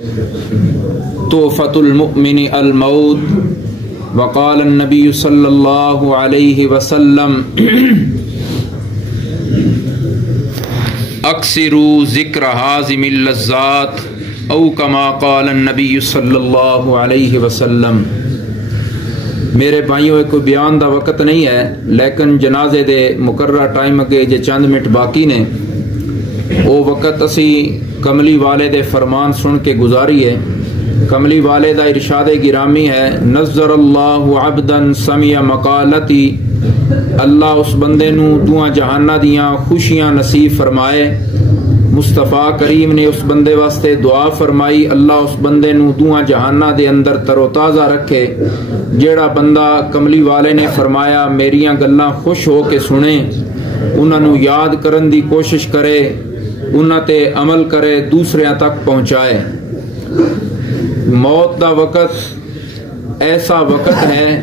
تحفۃ المؤمن الموت وقال النبی صلی اللہ علیہ وسلم اکثروا ذکر ہاضم اللذات او کما قال النبی صلی اللہ علیہ وسلم۔ میرے بھائیوں، ایک کوئی بیان دا وقت نہیں ہے، لیکن جنازے دے مقررہ ٹائم اگے جے چند منٹ باقی نے، وہ وقت اسی کملی والے دے فرمان سن کے گزاری ہے۔ کملی والے دا ارشاد گرامی ہے، نظر اللہ عبدا سمع مقالتی، اللہ اس بندے نو دعا جہانہ دیاں خوشیاں نصیب فرمائے۔ مصطفیٰ کریم نے اس بندے واسطے دعا فرمائی، اللہ اس بندے نو دعا جہانہ دے اندر تر و تازہ رکھے۔ جیڑا بندہ کملی والے نے فرمایا میریاں گلاں خوش ہو کے سنے، انہاں نو یاد کرن دی کوشش کرے، انہاں تے عمل کرے، دوسریاں تک پہنچائے۔ موت دا وقت ایسا وقت ہے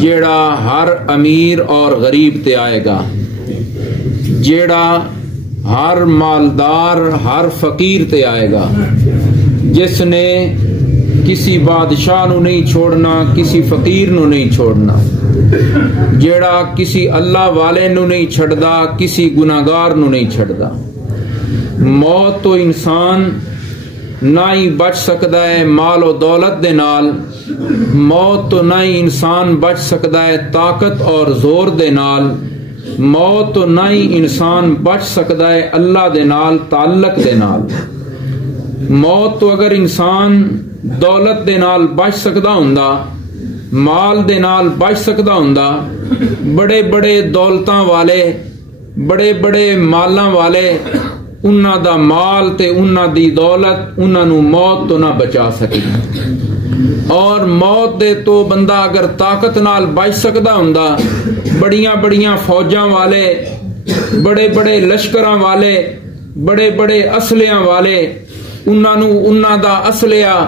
جیڑا ہر امیر اور غریب تے آئے گا، جیڑا ہر مالدار ہر فقیر تے آئے گا، جس نے کسی بادشاہ نو نہیں چھوڑنا، کسی فقیر نو نہیں چھوڑنا، جیڑا کسی اللہ والے نو نہیں چھڑدا، کسی گناہگار نو نہیں چھڑدا۔ موت تو انسان نہ ہی بچ سکتا ہے مال و دولت دے نال، موت تو نہ ہی انسان بچ سکتا ہے طاقت اور زور دے نال، موت تو نہ ہی انسان بچ سکتا ہے اللہ دے نال تعلق دے نال۔ موت تو اگر انسان دولت دے نال بچ سکتا ہوندا، مال دے نال بچ سکتا ہوندا، بڑے بڑے دولتاں والے، بڑے بڑے مالاں والے، انہاں دا مال تے انہاں دی دولت انہاں نو موت تو نہ بچا سکی۔ اور موت دے تو بندہ اگر طاقت نال بچ سکتا ہوندا، بڑیاں بڑیاں فوجاں والے، بڑے بڑے لشکراں والے، بڑے بڑے اسلحیاں والے، انہاں دا اسلحہ،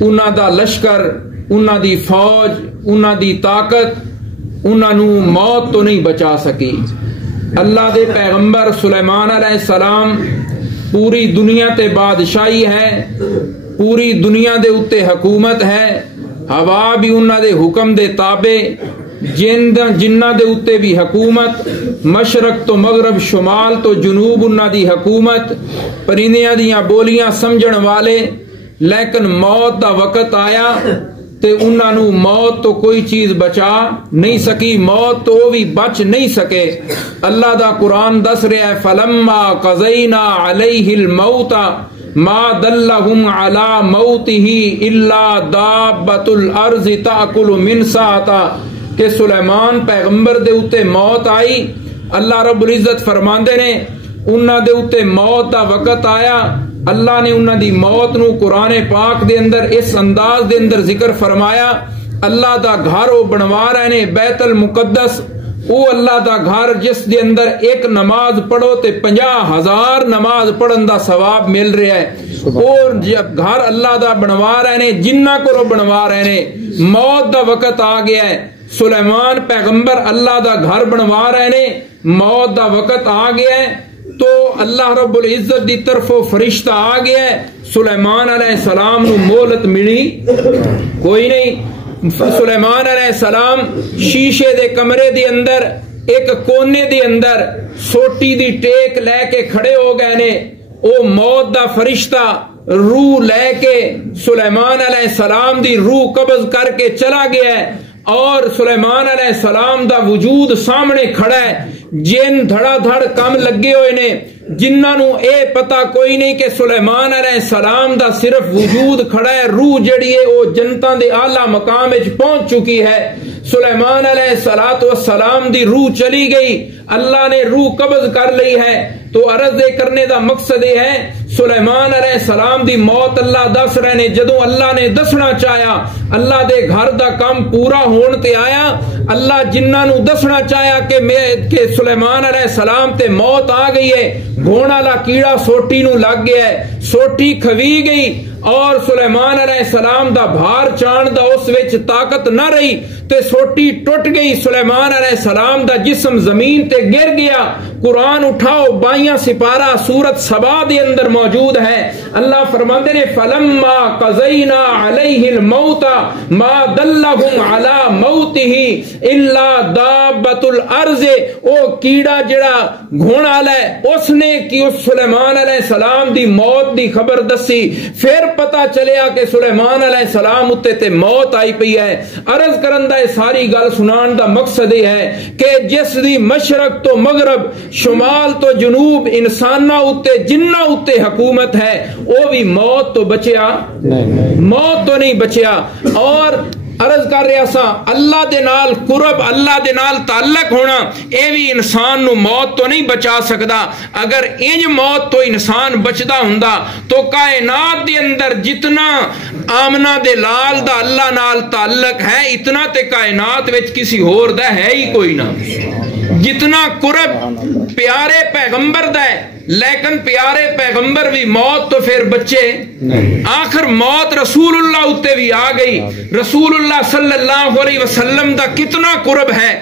انہاں دا لشکر، انہاں دی فوج، انہاں دی طاقت انہاں نو موت تو نہیں بچا سکی۔ اللہ دے پیغمبر سلیمان علیہ السلام پوری دنیا تے بادشاہی ہے، پوری دنیا دے اتے حکومت ہے، ہوا بھی انہاں دے حکم دے تابع، جنہ دے اتے بھی حکومت، مشرق تو مغرب، شمال تو جنوب انہاں دی حکومت، پرندیاں دیاں بولیاں سمجھن والے۔ لیکن موت دا وقت آیا تے انہاں نو موت تو کوئی چیز بچا نہیں سکی، موت تو وہ بھی بچ نہیں سکے۔ اللہ دا قرآن دس رہا ہے، فلما قضینا علیہ الموت ما دلہم علی موتہ الا دابۃ الارض تاکل من ساعتہ، کہ سلیمان پیغمبر دے اتے موت آئی، اللہ رب العزت فرماندے نے انہاں دے اتے موت دا وقت آیا، اللہ نے انہاں دی موت نو قرآن پاک دے اندر اس انداز دے اندر ذکر فرمایا۔ اللہ دا گھر وہ بنوا رہے نے، بیت المقدس، او اللہ دا گھر جس دے اندر ایک نماز پڑھو تے 50,000 نماز پڑھن دا ثواب مل رہا ہے۔ اور گھر اللہ دا بنوا رہے نے، جنہ کو بنوا رہے نے۔ موت دا وقت آ گیا ہے، سلیمان پیغمبر اللہ دا گھر بنوا رہے نے، موت دا وقت آ گیا ہے، تو اللہ رب العزت دی طرف فرشتہ آ گیا ہے۔ سلیمان علیہ السلام نو مہلت ملی کوئی نہیں۔ سلیمان علیہ السلام شیشے دے کمرے دے اندر ایک کونے دے اندر سوٹی دی ٹیک لے کے کھڑے ہو گئے نے۔ او موت دا فرشتہ روح لے کے سلیمان علیہ السلام دی روح قبض کر کے چلا گیا ہے، اور سلیمان علیہ السلام دا وجود سامنے کھڑا ہے۔ جن دھڑا دھڑ کم لگے ہوئے نے، جنہاں نو اے پتہ کوئی نہیں کہ سلیمان علیہ السلام دا صرف وجود کھڑا ہے، روح جڑی ہے وہ جنتاں دے اعلیٰ مقام وچ پہنچ چکی ہے۔ سلیمان علیہ السلام دی روح چلی گئی، اللہ نے روح قبض کر لی ہے۔ تو عرض کرنے دا مقصد یہ ہے، سلیمان علیہ السلام دی موت اللہ دس رہے نے، جدوں اللہ نے دسنا چاہیا، اللہ دے گھر دا کام پورا ہون تے آیا، اللہ جنہاں نو دسنا چاہیا کہ سلیمان علیہ السلام تے موت آ گئی ہے، گھوڑا لا کیڑا سوٹی نو لگ گیا ہے، سوٹی کھوی گئی، اور سلیمان علیہ السلام دا بھار چان دا اس وچ طاقت نہ رہی تے سوٹی ٹوٹ گئی، سلیمان علیہ السلام دا جسم زمین تے گر گیا، قرآن اٹھاؤ 22 سپارہ سورت سبا دے اندر موجود ہے. اللہ فرماندے نے فلما قضینا علیہ الموت ما دلہم علی موتہ الا دابۃ الارض. او کیڑا جڑا گھوڑ والا ہے اس نے کی اس سلیمان علیہ السلام دی موت دی خبر دسی. پھر پتہ چلیا کہ سلیمان علیہ السلام اتے تے موت آئی پئی ہے. عرض کرن دا ساری گل سنان دا مقصد یہ ہے کہ جس دی مشرق تو مغرب شمال تو جنوب انساناں اتے جناں اتے حکومت ہے وہ بھی موت تو بچیا موت تو نہیں بچیا. اور عرض کر رہا سا اللہ دے نال قرب اللہ دے نال تعلق ہونا اے بھی انسان نو موت تو نہیں بچا سکدا. اگر انج موت تو انسان بچدا ہوندا تو کائنات دے اندر جتنا آمنہ دے لال دا اللہ نال تعلق ہے اتنا تے کائنات وچ کسی ہور دا ہے ہی کوئی نہ. جتنا قرب پیارے پیغمبر دا ہے لیکن پیارے پیغمبر بھی موت تو پھر بچے آخر موت رسول اللہ اتے بھی آ گئی. رسول اللہ صلی اللہ علیہ وسلم دا کتنا قرب ہے.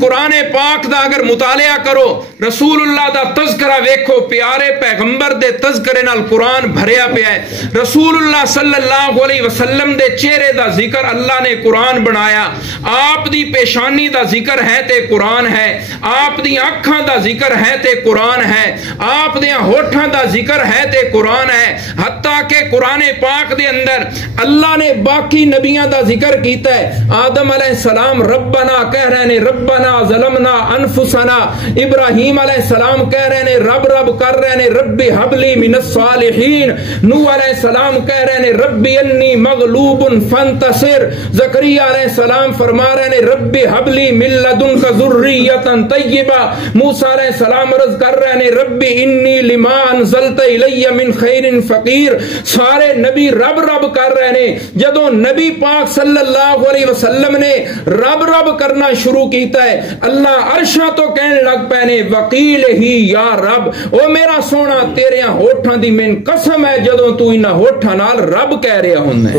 قرآن پاک دا اگر مطالعہ کرو رسول اللہ دا تذکرہ ویکھو پیارے پیغمبر دے تذکرے نال قرآن بھریا پیا ہے. رسول اللہ صلی اللہ علیہ وسلم دے چہرے دا ذکر اللہ نے قرآن بنایا. آپ دی پیشانی دا ذکر ہے تے قرآن ہے. آپ دی اکھاں دا ذکر ہے تے قرآن ہے. آپ دے ہوٹھاں دا ذکر ہے تے قرآن ہے. حتیٰ کہ قرآن پاک دے اندر اللہ نے باقی نبیاں دا ذکر کیتا ہے. آدم علیہ السلام ربنا کہہ رہے نے ربنا ظلمنا انفسنا. ابراہیم علیہ السلام کہہ رہے نے رب رب کر رہے نے رب حب لی من الصالحین. نوح علیہ السلام کہہ رہے نے رب انی مغلوب فانتصر. زکریا علیہ السلام فرما رہے نے رب حب لی من لدنک ذریۃ طیبہ. موسیٰ علیہ السلام عرض کر رہے نے رب انی لما انزلت الی من خیر فقیر. سارے نبی رب رب کر رہے نے. جدوں نبی پاک صلی اللہ علیہ وسلم نے رب رب کرنا شروع کیتا ہے اللہ عرشاں تو کہنے لگ پے نے وکیل ہی یا رب. او میرا سونا تیرے ہوٹھاں دی من قسم ہے جدوں تو انہاں ہوٹھاں نال رب کہہ رہا ہوندا ہے.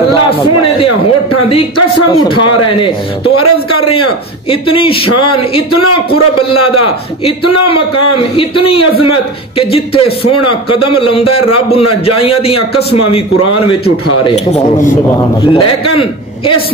اللہ سونے دے ہوٹھاں دی قسم اٹھا رہے نے. تو عرض کر رہے ہیں اتنی شان اتنا قرب اللہ دا اتنا مقام اتنی عظمت کہ جتھے سونا قدم لوندا ہے رب انہاں جائیاں دیاں قسماں بھی قرآن وچ اٹھا رہے ہیں. لیکن اس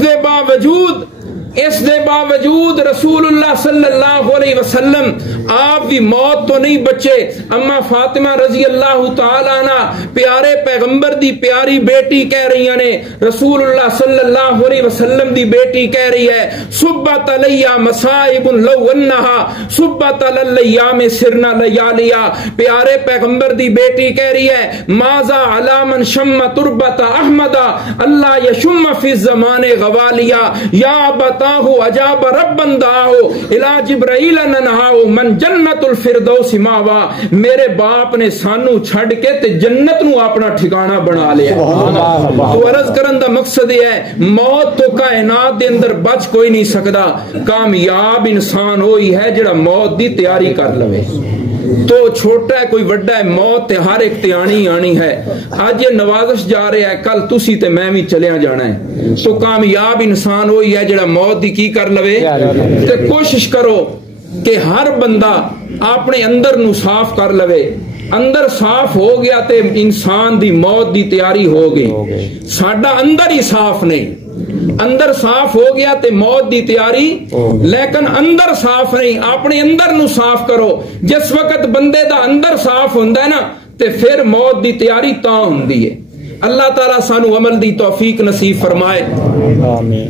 دے باوجود رسول اللہ صلی اللہ علیہ وسلم آپ بھی موت تو نہیں بچے. اما فاطمہ رضی اللہ تعالی عنہ پیارے پیغمبر دی پیاری بیٹی کہہ رہی نے رسول اللہ صلی اللہ علیہ وسلم دی بیٹی کہہ رہی ہے صبت علیہ مصائب لو انہا صبت علیہ سرنا لیالیا. پیارے پیغمبر دی بیٹی کہہ رہی ہے ماذا علی من شم تربت احمد اللہ یشم فی الزمان غوالیا. یا اجاب ربن داہو الى جبرائیل ننہاو من جنت الفردوس ماوا. میرے باپ نے سانو چھڑ کے تے جنت نو اپنا ٹھکانہ بنا لیا. تو عرض کرن دا مقصد یہ ہے موت تو کائنات دے اندر بچ کوئی نہیں سکدا. کامیاب انسان ہوئی ہے جڑا موت دی تیاری کر لوے. تو چھوٹا ہے کوئی وڈا ہے موت تے ہر ایک تے آنی ہے. آج یہ نوازش جا رہا ہے کل تسی تے میں بھی چلیا جانا ہے. تو کامیاب انسان ہوئی ہے جڑا موت دی کی کر لوے. تے کوشش کرو کہ ہر بندہ اپنے اندر نو صاف کر لوے. اندر صاف ہو گیا تے انسان دی موت دی تیاری ہو گئی. ساڈا اندر ہی صاف نہیں. اندر صاف ہو گیا تے موت دی تیاری لیکن اندر صاف نہیں. اپنے اندر نو صاف کرو. جس وقت بندے دا اندر صاف ہوندا ہے نا تے پھر موت دی تیاری تاں ہوندی ہے. اللہ تعالیٰ سانو عمل دی توفیق نصیب فرمائے. آمین.